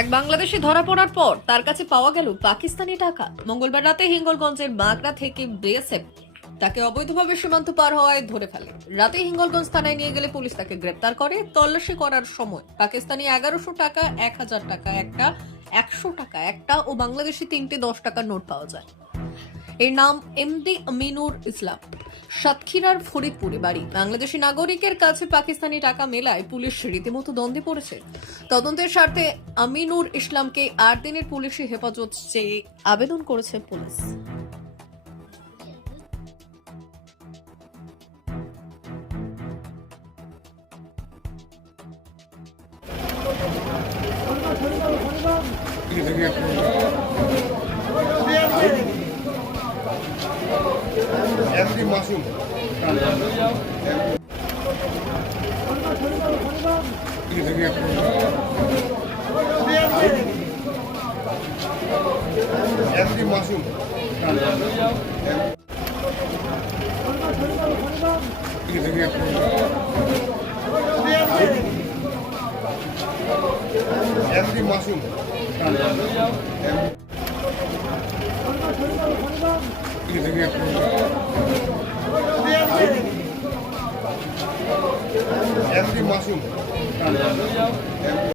এক বাংলাদেশি ধরা পড়ার পর তার কাছে পাওয়া গেল পাকিস্তানি টাকা। মঙ্গলবার রাতে হিঙ্গলগঞ্জের বাগড়া থেকে বিএসএফ তাকে অবৈধভাবে সীমান্ত পার হওয়ায় ধরে ফেলে। রাতে হিঙ্গলগঞ্জ থানায় নিয়ে গেলে পুলিশ তাকে গ্রেপ্তার করে। তল্লাশি করার সময় পাকিস্তানি 1100 টাকা, 1000 টাকা একটা, 100 টাকা একটা ও বাংলাদেশি 3টে 10 টাকার নোট পাওয়া যায়। এর নাম এমডি আমিনুর ইসলাম, সাতক্ষীরার ফরিদপুরে বাড়ি। বাংলাদেশি নাগরিকের কাছে পাকিস্তানি টাকা মেলায় পুলিশ রীতিমতো দ্বন্দ্বে পড়েছে। তদন্তের স্বার্থে আমিনুর ইসলামকে 8 দিনের পুলিশি হেফাজত চেয়ে আবেদন করেছে police. MD Masum MD Masum MD Masum MD Masum